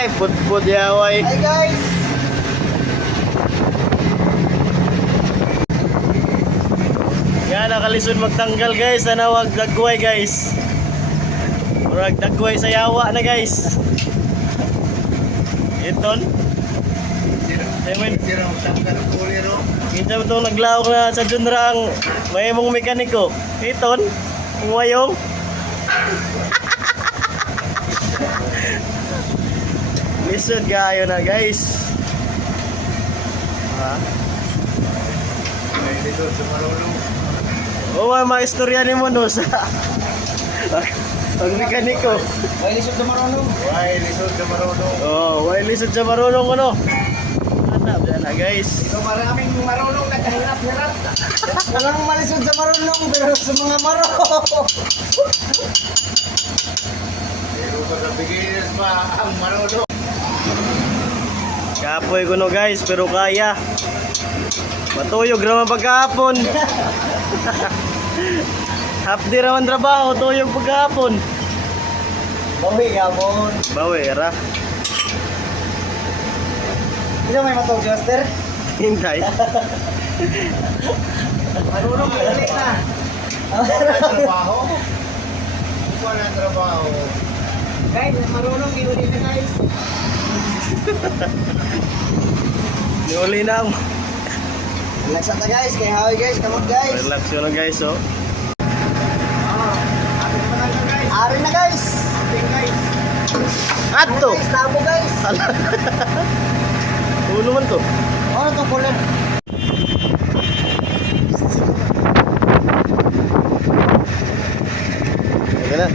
Ay, pud yaway. Hi guys! Yan, nakalisod magtanggal guys. Tanawag dagway guys. Murag dagway sa yawa na guys. Iton. Sira magtanggal ang kulero. Kita mo itong naglaok na sa junrang may mong mekaniko. Iton. Ang wayong. Lisod kayo na guys. Ha? May lisod sa marunong. O mga istorya ni mo no sa ang mekaniko. May lisod sa marunong. May lisod sa marunong. Oh, way lisod sa marunong ko no. Hanap yan na guys. Ito maraming marunong na kahirap-hirap. Walang malisod sa marunong pero sa mga marunong. Pero para beginners pa ang marunong. Kapoy ko no guys, pero kaya. Matuyog raman pagkahapon. Half day raman trabaho, tuyog pagkahapon. Bawi gamon. Bawi, ra. Hindi may matog Joster. Hintay. Marunong ulit na. Trabaho. Wala trabaho. Guys, marunong iuli na guys. Niuli na ako. Relax na guys, kay Hawi guys, kamot guys. Relax yun lang guys, oh. Ari na guys. Ating guys. Ato! Guys, tabo guys. Ulo man to. Ano to kulit? Ayan na.